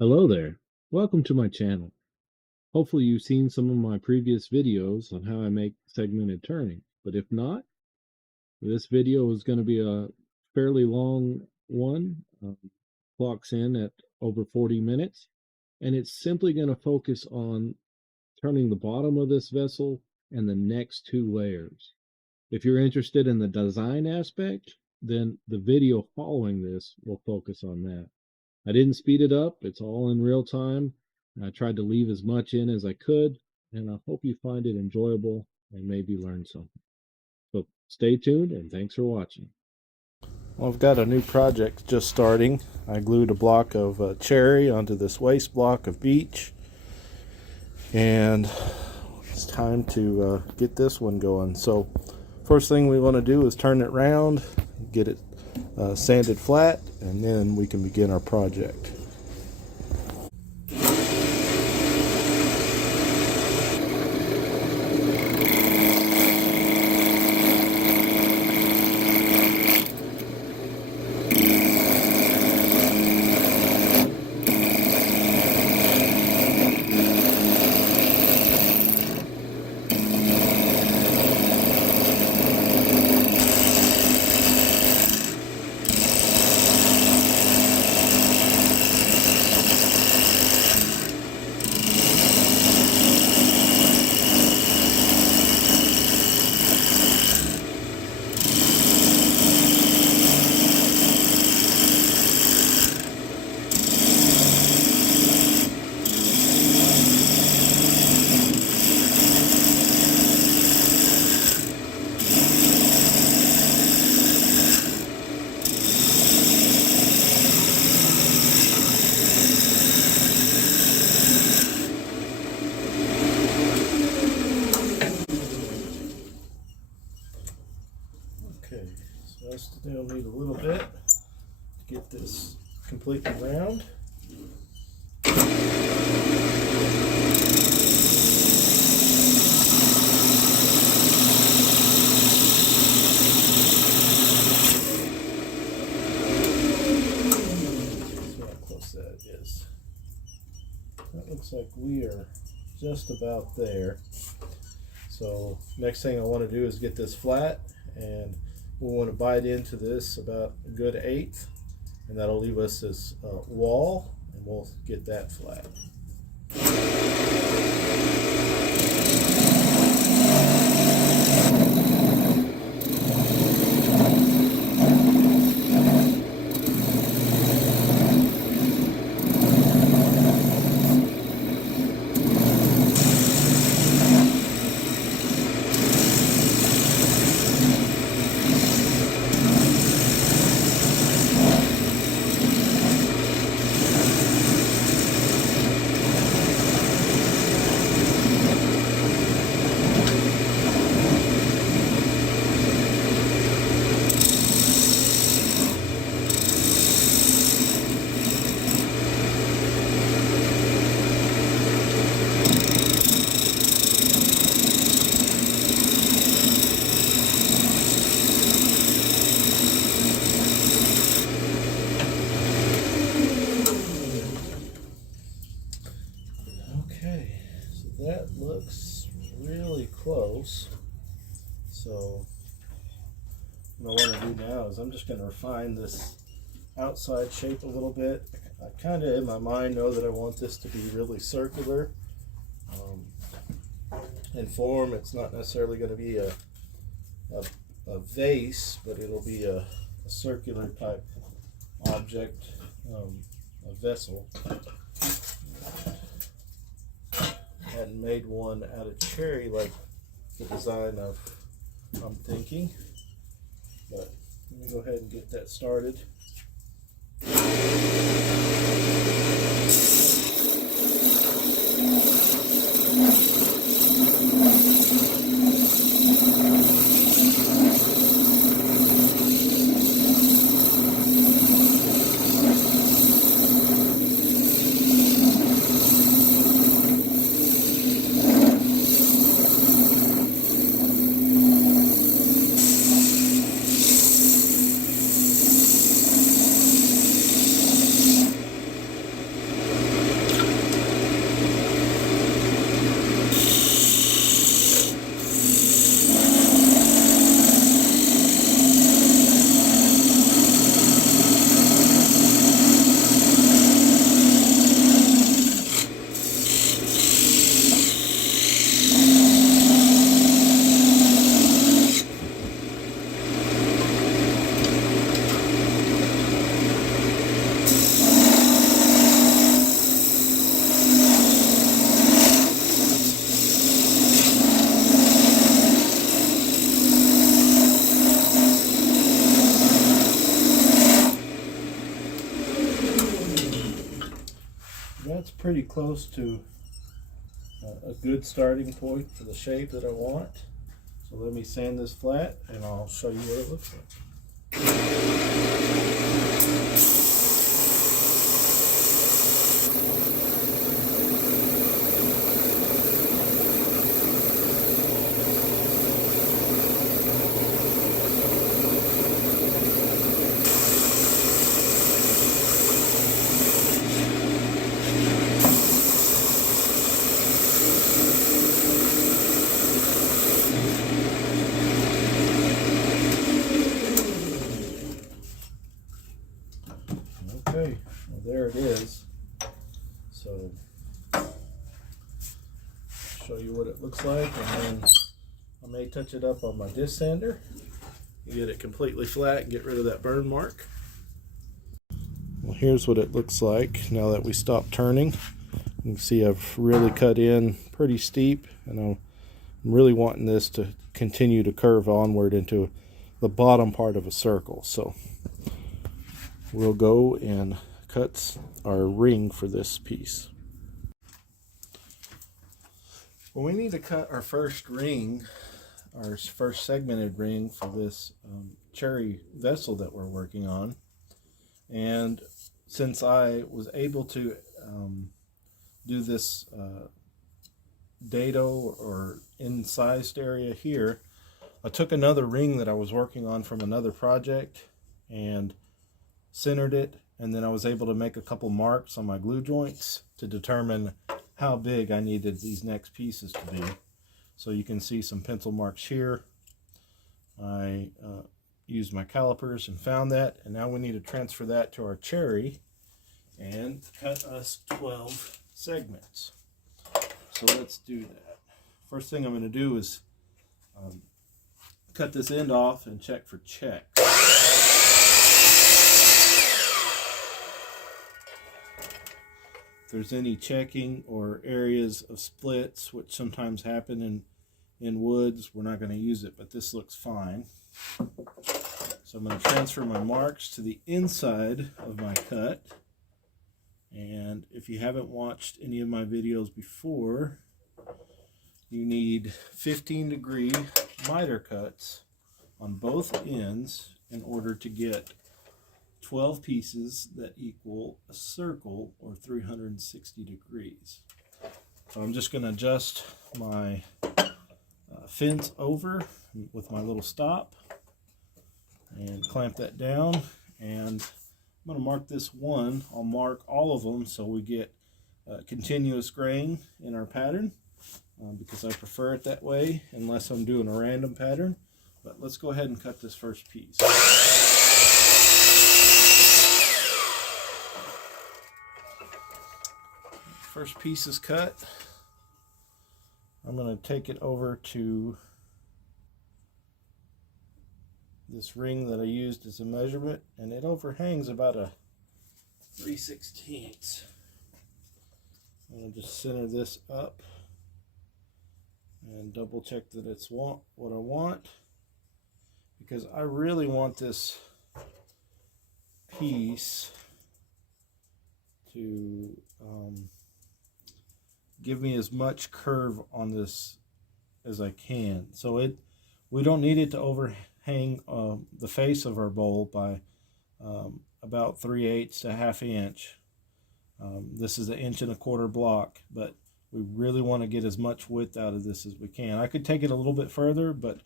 Hello there. Welcome to my channel. Hopefully you've seen some of my previous videos on how I make segmented turning, but if not, this video is going to be a fairly long one. Clocks in at over 40 minutes, and it's simply going to focus on turning the bottom of this vessel and the next two layers. If you're interested in the design aspect, then the video following this will focus on that. I didn't speed it up. It's all in real time. I tried to leave as much in as I could, and I hope you find it enjoyable and maybe learn something. So stay tuned and thanks for watching. Well, I've got a new project just starting. I glued a block of cherry onto this waste block of beech, and it's time to get this one going. So first thing we want to do is turn it round, get it sanded flat, and then we can begin our project. Okay, so I still need a little bit to get this completely round. See how close that is. That looks like we are just about there. So next thing I want to do is get this flat, and we want to bite into this about a good 1/8, and that'll leave us this wall, and we'll get that flat. Okay, so that looks really close. So what I want to do now is I'm just going to refine this outside shape a little bit. I kind of in my mind know that I want this to be really circular in form. It's not necessarily going to be a vase, but it'll be a circular type object, a vessel. I hadn't made one out of cherry like the design I'm thinking, but let me go ahead and get that started. that's pretty close to a good starting point for the shape that I want. So let me sand this flat and I'll show you what it looks like. Okay, well there it is. So show you what it looks like, and then I may touch it up on my disc sander. You get it completely flat and get rid of that burn mark. Well, here's what it looks like now that we stopped turning. You can see I've really cut in pretty steep, and I'm really wanting this to continue to curve onward into the bottom part of a circle. So we'll go and cut our ring for this piece. Well, we need to cut our first ring, our first segmented ring for this cherry vessel that we're working on. And since I was able to do this dado or incised area here, I took another ring that I was working on from another project and centered it, and then I was able to make a couple marks on my glue joints to determine how big I needed these next pieces to be. So you can see some pencil marks here. I used my calipers and found that, and now we need to transfer that to our cherry and cut us 12 segments. So let's do that. First thing I'm going to do is cut this end off and check for checks. If there's any checking or areas of splits, which sometimes happen in woods, we're not going to use it, but this looks fine. So I'm going to transfer my marks to the inside of my cut. And if you haven't watched any of my videos before, you need 15-degree miter cuts on both ends in order to get 12 pieces that equal a circle, or 360 degrees. So I'm just going to adjust my fence over with my little stop and clamp that down, and I'm going to mark this one. I'll mark all of them so we get continuous grain in our pattern, because I prefer it that way unless I'm doing a random pattern. But let's go ahead and cut this first piece. First piece is cut. I'm going to take it over to this ring that I used as a measurement, and it overhangs about a 3/16. I'm going to just center this up and double check that it's what I want, because I really want this piece to give me as much curve on this as I can. So we don't need it to overhang the face of our bowl by about 3/8 to 1/2 inch. This is an 1.25 inch block, but we really want to get as much width out of this as we can. I could take it a little bit further, but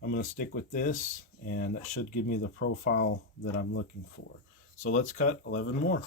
I'm going to stick with this, and that should give me the profile that I'm looking for. So let's cut 11 more.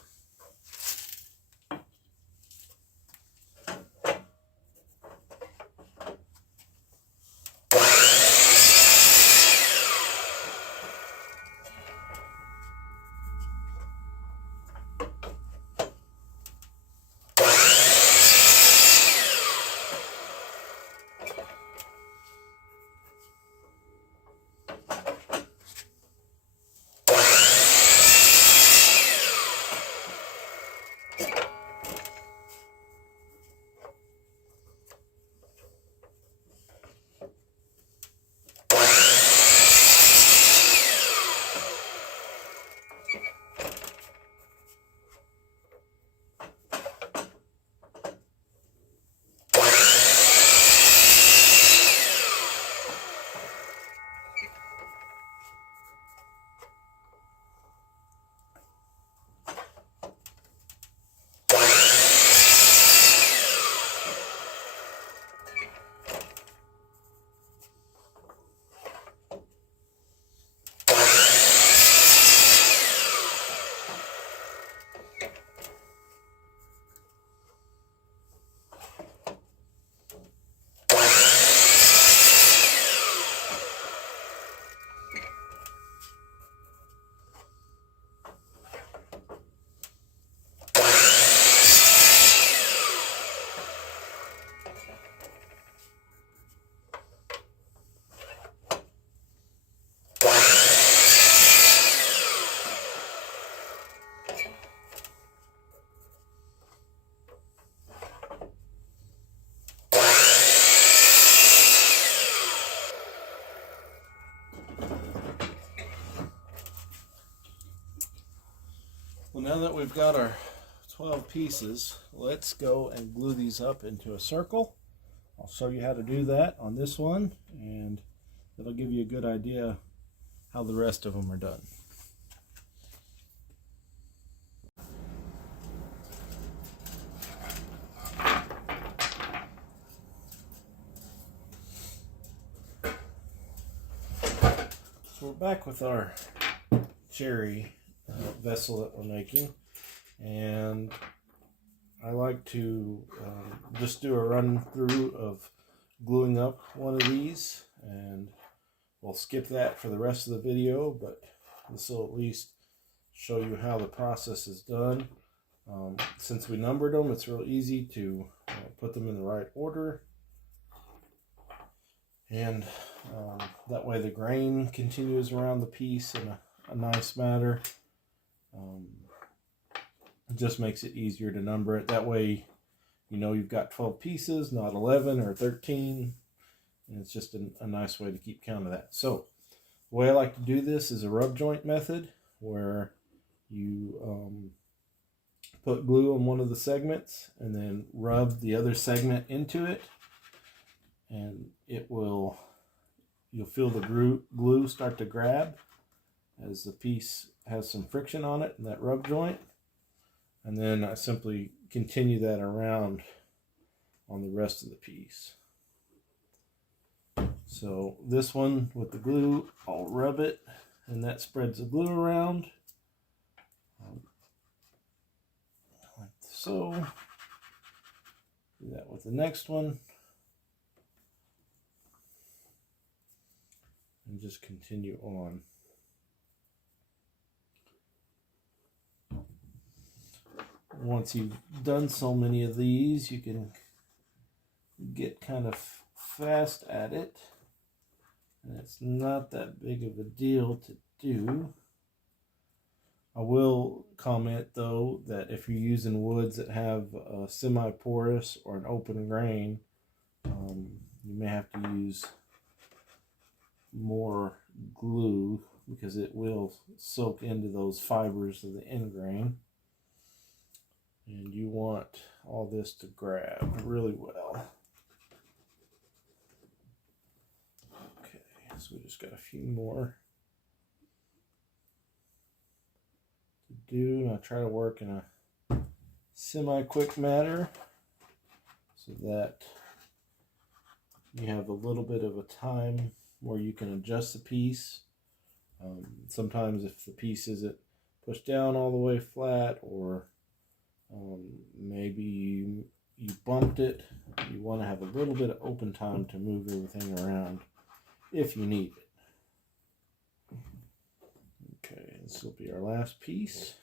Well, now that we've got our 12 pieces, let's go and glue these up into a circle. I'll show you how to do that on this one, and it'll give you a good idea how the rest of them are done. So we're back with our cherry vessel that we're making, and I like to just do a run through of gluing up one of these, and we'll skip that for the rest of the video, but this will at least show you how the process is done. Since we numbered them, it's real easy to put them in the right order, and that way the grain continues around the piece in a nice manner. It just makes it easier to number it. That way you know you've got 12 pieces, not 11 or 13. And it's just a nice way to keep count of that. So the way I like to do this is a rub joint method, where you put glue on one of the segments and then rub the other segment into it, and you'll feel the glue start to grab as the piece has some friction on it in that rub joint. And then I simply continue that around on the rest of the piece. So this one with the glue, I'll rub it, and that spreads the glue around, like so. Do that with the next one, and just continue on. Once you've done so many of these, you can get kind of fast at it, and it's not that big of a deal to do. I will comment though that if you're using woods that have a semi-porous or an open grain, you may have to use more glue because it will soak into those fibers of the end grain. And you want all this to grab really well. Okay, so we just got a few more to do. And I try to work in a semi-quick manner so that you have a little bit of a time where you can adjust the piece. Sometimes if the piece isn't pushed down all the way flat, or maybe you bumped it, you want to have a little bit of open time to move everything around if you need it. Okay, this will be our last piece.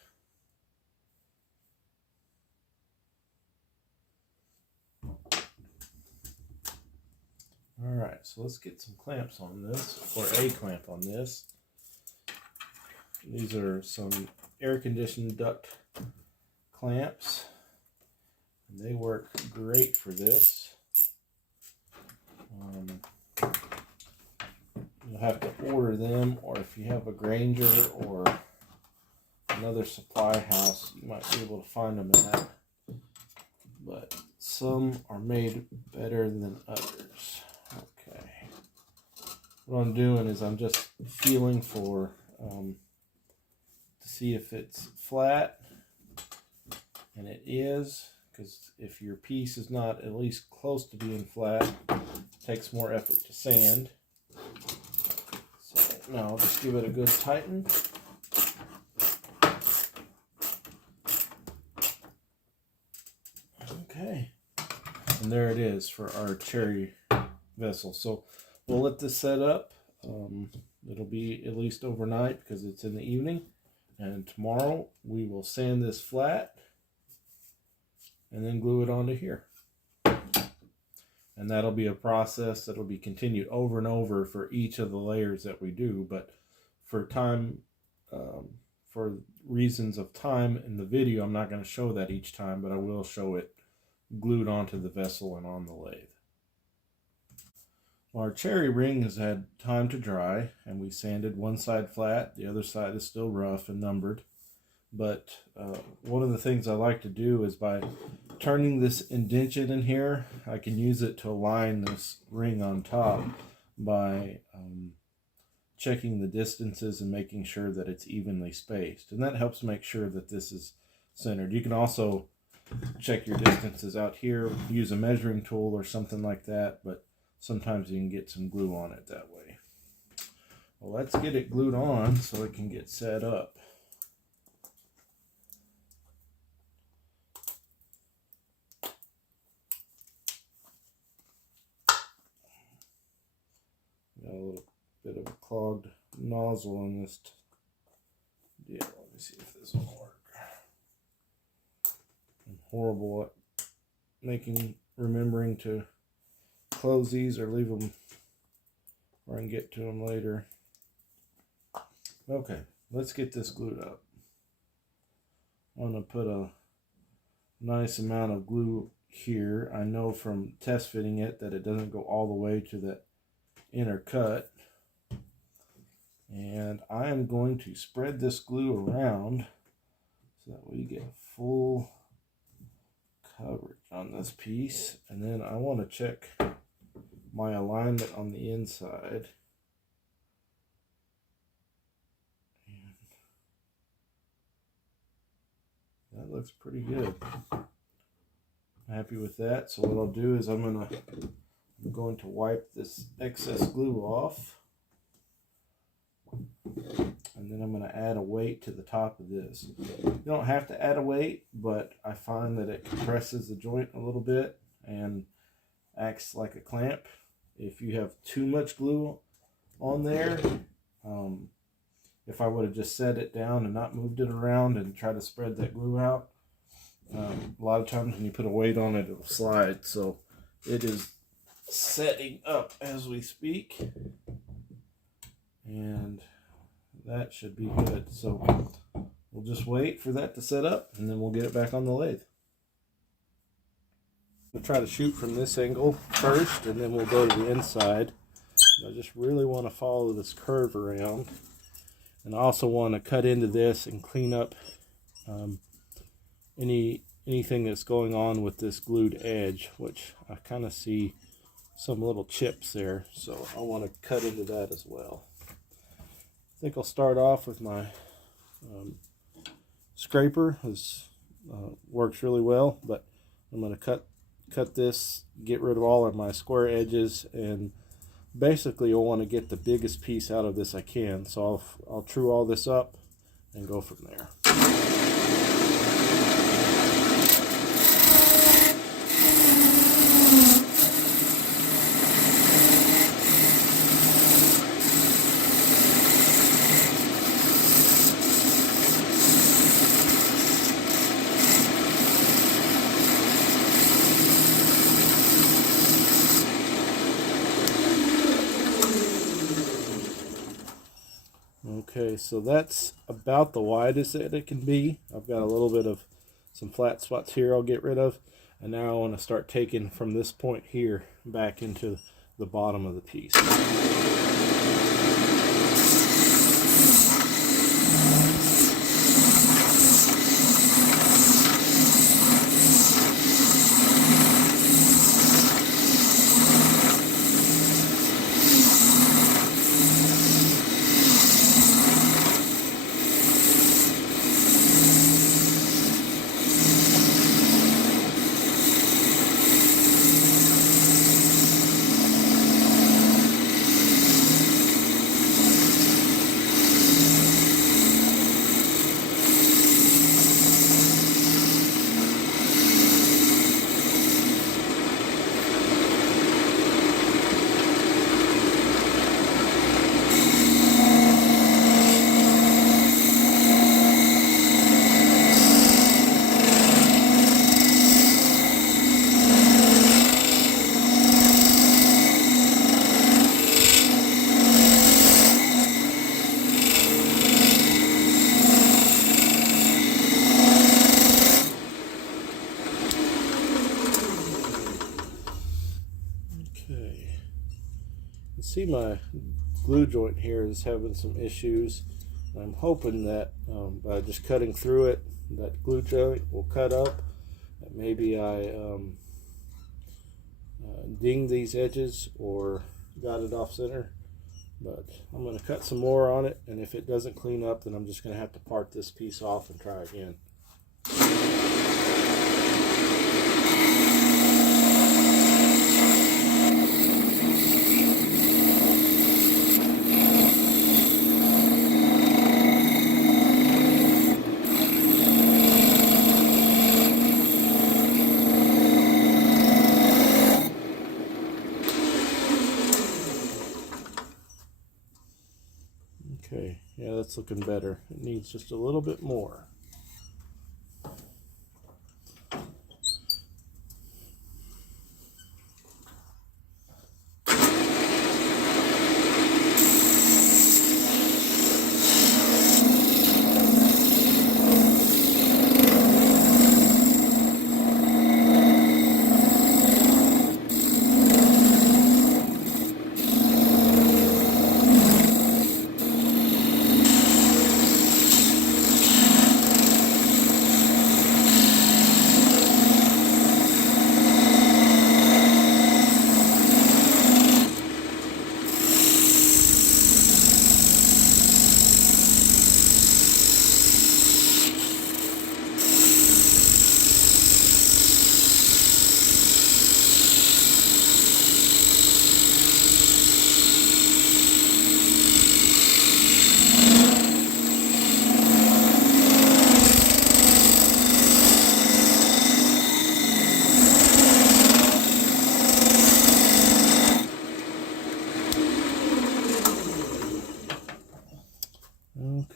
Alright, so let's get some clamps on this, or a clamp on this. These are some air-conditioned duct clamps, and they work great for this. You'll have to order them, or if you have a Grainger or another supply house, you might be able to find them at. But some are made better than others. Okay. What I'm doing is I'm just feeling for to see if it's flat. And it is, because if your piece is not at least close to being flat, it takes more effort to sand. So now I'll just give it a good tighten. Okay, and there it is for our cherry vessel. So we'll let this set up. It'll be at least overnight because it's in the evening, and tomorrow we will sand this flat and then glue it onto here. And that'll be a process that'll be continued over and over for each of the layers that we do. But for time, for reasons of time in the video, I'm not going to show that each time, but I will show it glued onto the vessel and on the lathe. Well, our cherry ring has had time to dry, and we sanded one side flat, the other side is still rough and numbered. but one of the things I like to do is by turning this indention in here, I can use it to align this ring on top by checking the distances and making sure that it's evenly spaced. And that helps make sure that this is centered. You can also check your distances out here, use a measuring tool or something like that, but sometimes you can get some glue on it that way. Well, let's get it glued on so it can get set up. Got a little bit of a clogged nozzle in this deal. Let me see if this will work. I'm horrible at remembering to close these or leave them where I can get to them later. Okay, let's get this glued up. I'm going to put a nice amount of glue here. I know from test fitting it that it doesn't go all the way to that inner cut. And I am going to spread this glue around so that we get full coverage on this piece. And then I want to check my alignment on the inside. And that looks pretty good. I'm happy with that. So what I'll do is I'm going to wipe this excess glue off. And then I'm going to add a weight to the top of this. You don't have to add a weight, but I find that it compresses the joint a little bit and acts like a clamp. If you have too much glue on there, if I would have just set it down and not moved it around and try to spread that glue out, a lot of times when you put a weight on it, it'll slide. So it is setting up as we speak. And that should be good. So we'll just wait for that to set up and then we'll get it back on the lathe. We'll try to shoot from this angle first and then we'll go to the inside. I just really want to follow this curve around. And I also want to cut into this and clean up anything that's going on with this glued edge, which I kind of see some little chips there. So I want to cut into that as well. I think I'll start off with my scraper. This works really well, but I'm going to cut this, get rid of all of my square edges, and basically I want to get the biggest piece out of this I can. So I'll true all this up and go from there. Okay, so that's about the widest that it can be. I've got a little bit of some flat spots here I'll get rid of. And now I want to start taking from this point here back into the bottom of the piece. See, my glue joint here is having some issues, I'm hoping that by just cutting through it, that glue joint will cut up. That maybe I dinged these edges or got it off center. But I'm going to cut some more on it, and if it doesn't clean up, then I'm just going to have to part this piece off and try again. Okay, yeah, that's looking better. It needs just a little bit more.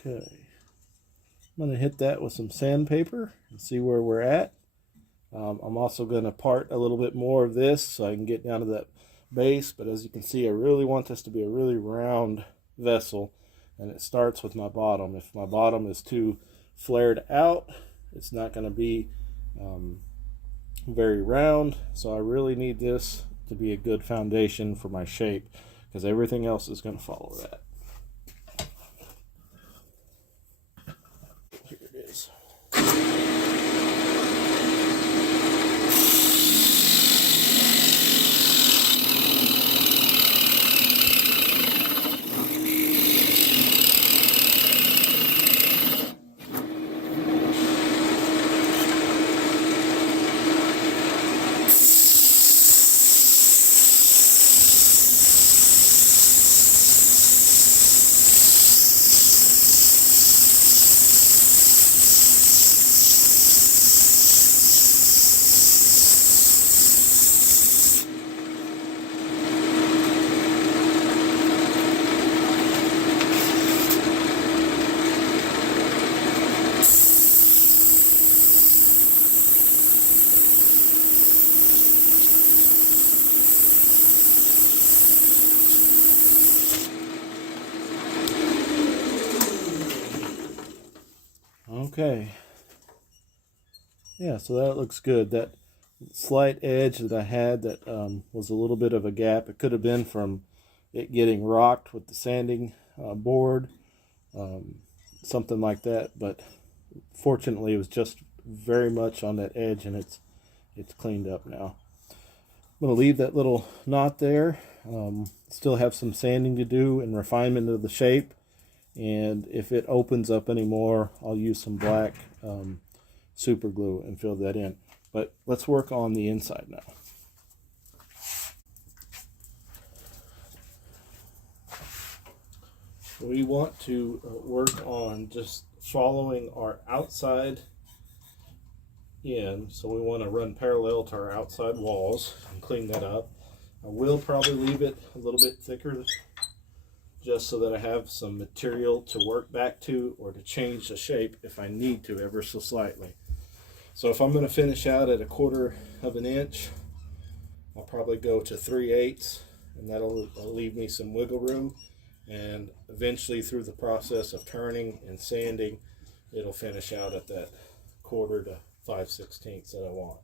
Okay, I'm going to hit that with some sandpaper and see where we're at. I'm also going to part a little bit more of this so I can get down to that base, but as you can see, I really want this to be a really round vessel, and it starts with my bottom. If my bottom is too flared out, it's not going to be very round, so I really need this to be a good foundation for my shape, because everything else is going to follow that. Here it is. Okay, yeah, so that looks good. That slight edge that I had that was a little bit of a gap, it could have been from it getting rocked with the sanding board, something like that, but fortunately it was just very much on that edge, and it's cleaned up now. I'm going to leave that little knot there. Still have some sanding to do and refinement of the shape. And if it opens up anymore, I'll use some black super glue and fill that in. But let's work on the inside now. We want to work on just following our outside in. So we want to run parallel to our outside walls and clean that up. I will probably leave it a little bit thicker, just so that I have some material to work back to or to change the shape if I need to ever so slightly. So if I'm going to finish out at 1/4 of an inch, I'll probably go to 3/8, and that'll leave me some wiggle room, and eventually through the process of turning and sanding, it'll finish out at that 1/4 to 5/16 that I want.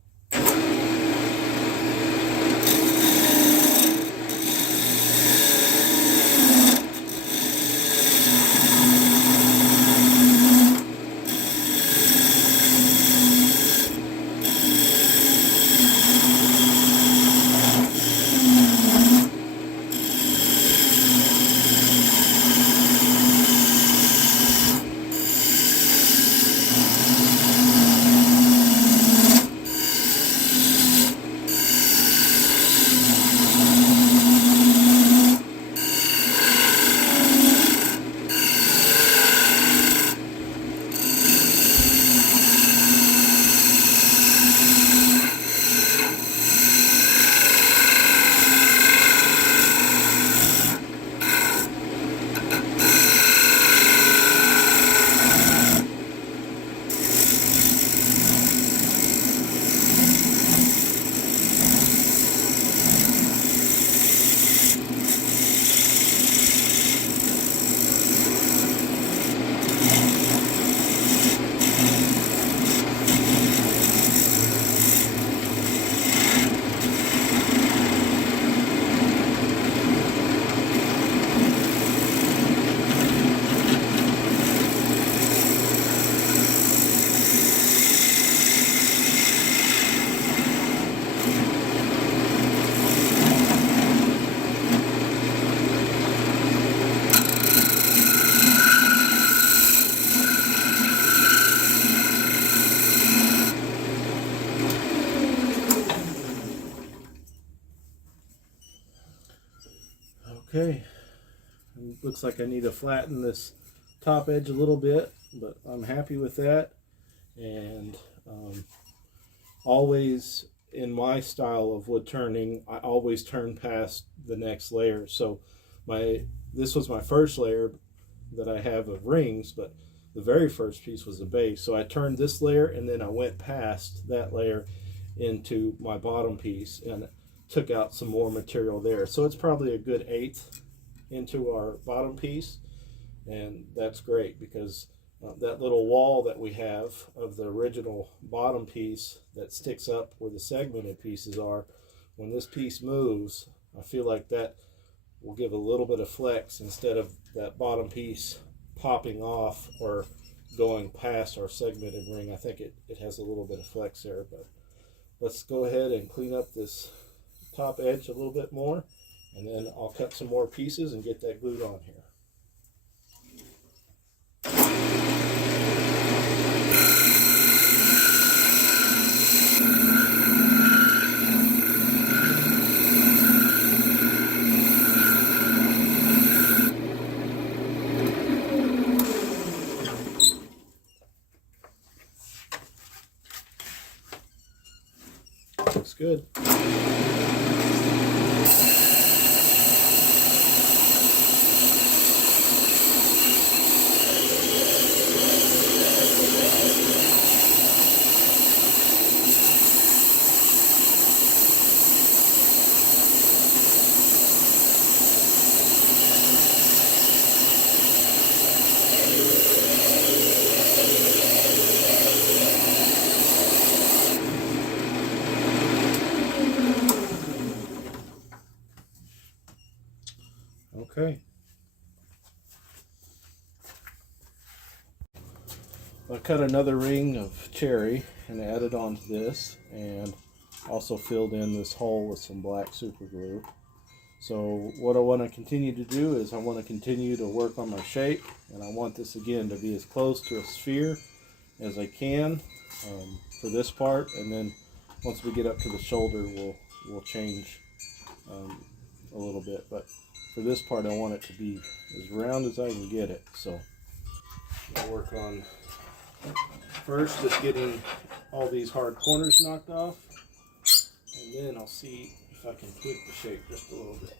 Okay, it looks like I need to flatten this top edge a little bit, but I'm happy with that. And always in my style of wood turning, I always turn past the next layer. So this was my first layer that I have of rings, but the very first piece was the base. So I turned this layer and then I went past that layer into my bottom piece and took out some more material there. So it's probably a good 1/8 into our bottom piece, and that's great because that little wall that we have of the original bottom piece that sticks up where the segmented pieces are, when this piece moves, I feel like that will give a little bit of flex instead of that bottom piece popping off or going past our segmented ring. I think it has a little bit of flex there, but let's go ahead and clean up this top edge a little bit more, and then I'll cut some more pieces and get that glued on here. Looks good. Okay. I cut another ring of cherry and added onto this, and also filled in this hole with some black super glue. So what I want to continue to do is I want to continue to work on my shape, and I want this again to be as close to a sphere as I can for this part, and then once we get up to the shoulder we'll change a little bit, but for this part I want it to be as round as I can get it. So I'll work on first just getting all these hard corners knocked off, and then I'll see if I can tweak the shape just a little bit.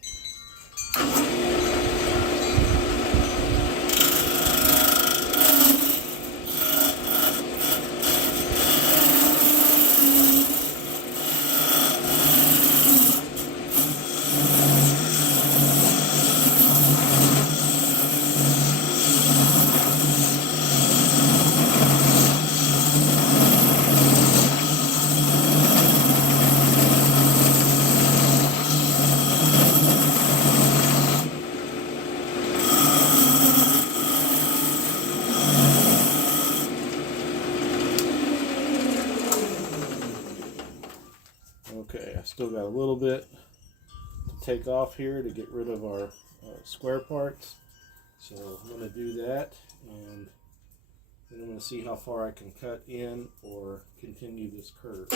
Okay, I still got a little bit to take off here to get rid of our square parts. So I'm going to do that, and then I'm going to see how far I can cut in or continue this curve.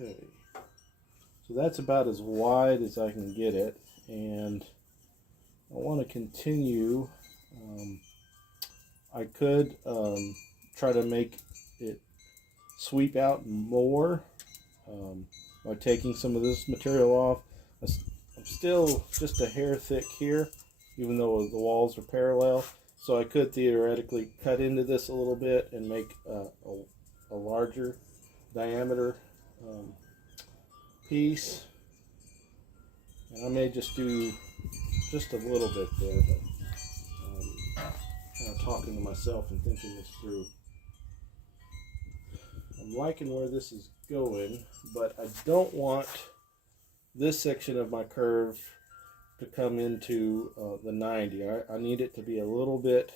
Okay, so that's about as wide as I can get it, and I want to continue. I could try to make it sweep out more by taking some of this material off. I'm still just a hair thick here, even though the walls are parallel, so I could theoretically cut into this a little bit and make a larger diameter piece, and I may just do just a little bit there, but kind of talking to myself and thinking this through. I'm liking where this is going, but I don't want this section of my curve to come into the 90. I need it to be a little bit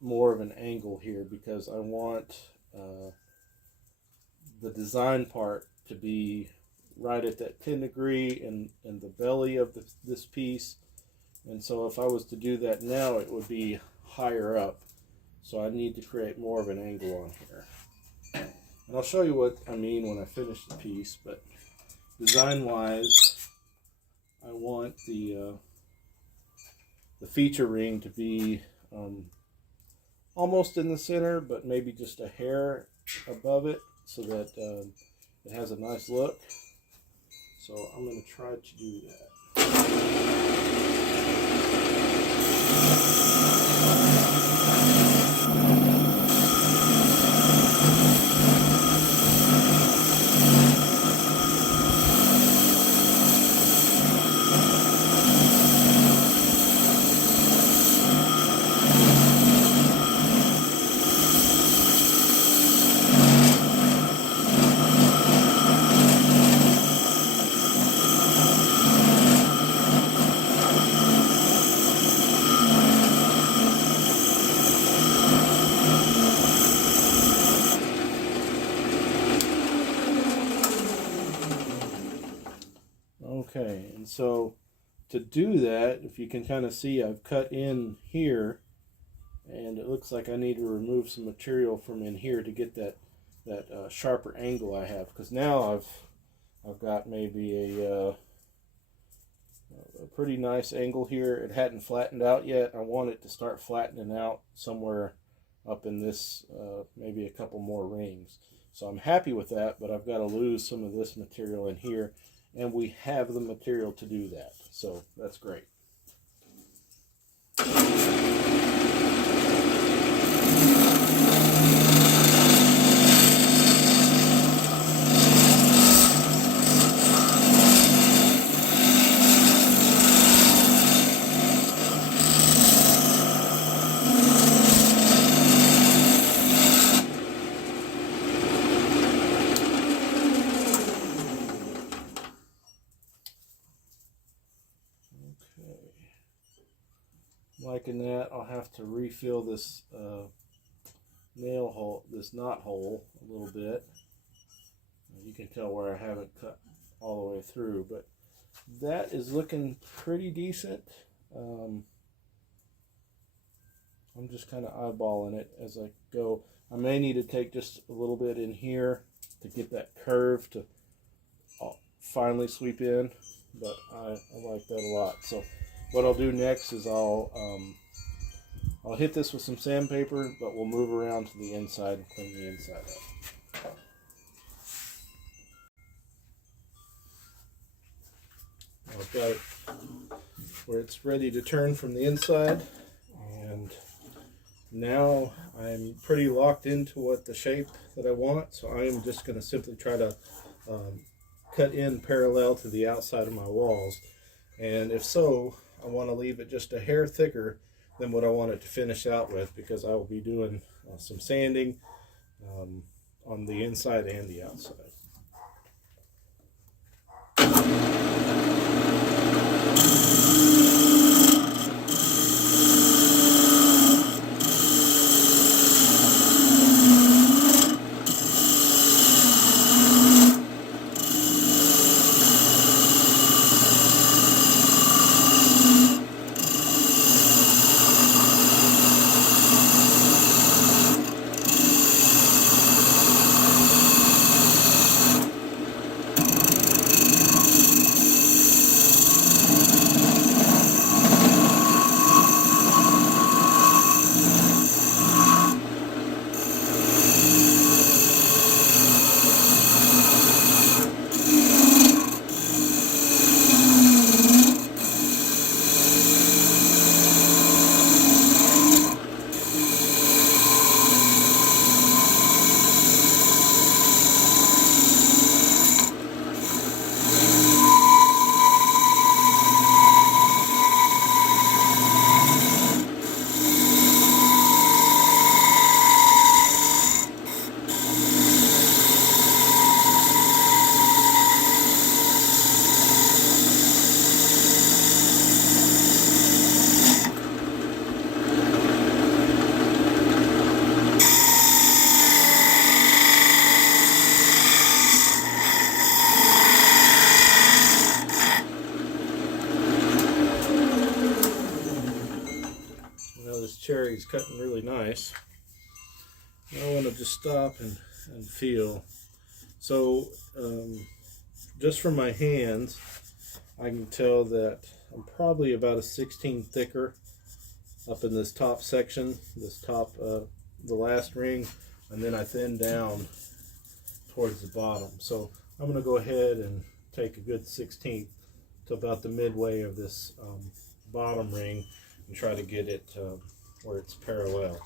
more of an angle here, because I want the design part to be right at that 10-degree in the belly of this piece. And so if I was to do that now, it would be higher up. So I need to create more of an angle on here. And I'll show you what I mean when I finish the piece, but design-wise, I want the feature ring to be almost in the center, but maybe just a hair above it so that it has a nice look. So I'm going to try to do that. Okay, and so to do that, if you can kind of see, I've cut in here, and it looks like I need to remove some material from in here to get that sharper angle I have, because now I've got maybe a pretty nice angle here. It hadn't flattened out yet. I want it to start flattening out somewhere up in this, maybe a couple more rings. So I'm happy with that, but I've got to lose some of this material in here. And we have the material to do that, so that's great. Liking that, I'll have to refill this nail hole, this knot hole a little bit. You can tell where I haven't cut all the way through, but that is looking pretty decent. I'm just kind of eyeballing it as I go. I may need to take just a little bit in here to get that curve to finally sweep in, but I like that a lot. So what I'll do next is I'll hit this with some sandpaper, but we'll move around to the inside and clean the inside up. I've got it where it's ready to turn from the inside, and now I'm pretty locked into what the shape that I want, so I am just going to simply try to cut in parallel to the outside of my walls. And if so, I want to leave it just a hair thicker than what I want it to finish out with, because I will be doing some sanding on the inside and the outside. cherry is cutting really nice. I want to just stop and feel. So just from my hands, I can tell that I'm probably about a 16 thicker up in this top section, this top, the last ring, and then I thin down towards the bottom. So I'm going to go ahead and take a good 16th to about the midway of this bottom ring and try to get it where it's parallel.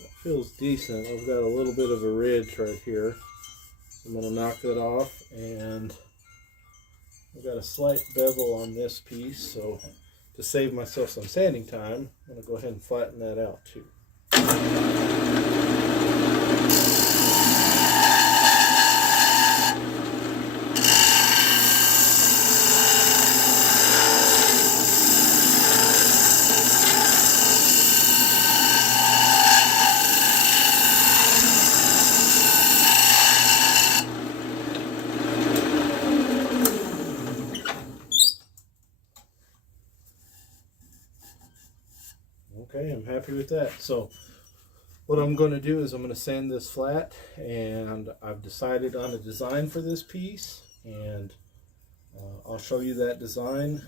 That feels decent. I've got a little bit of a ridge right here. I'm going to knock that off, and I've got a slight bevel on this piece, so to save myself some sanding time, I'm going to go ahead and flatten that out too. Okay, I'm happy with that. So what I'm going to do is I'm going to sand this flat, and I've decided on a design for this piece, and I'll show you that design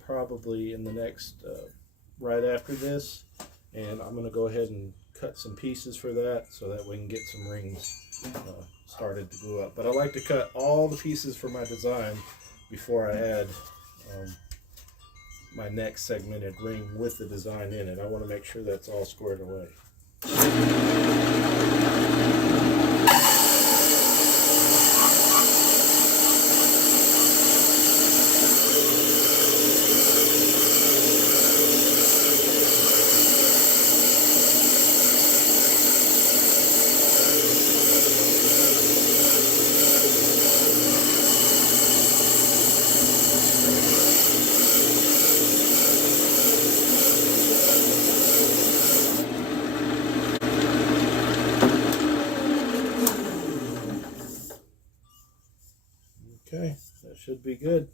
probably in the next right after this, and I'm going to go ahead and cut some pieces for that so that we can get some rings started to glue up. But I like to cut all the pieces for my design before I add my next segmented ring with the design in it. I want to make sure that's all squared away. Okay, that should be good.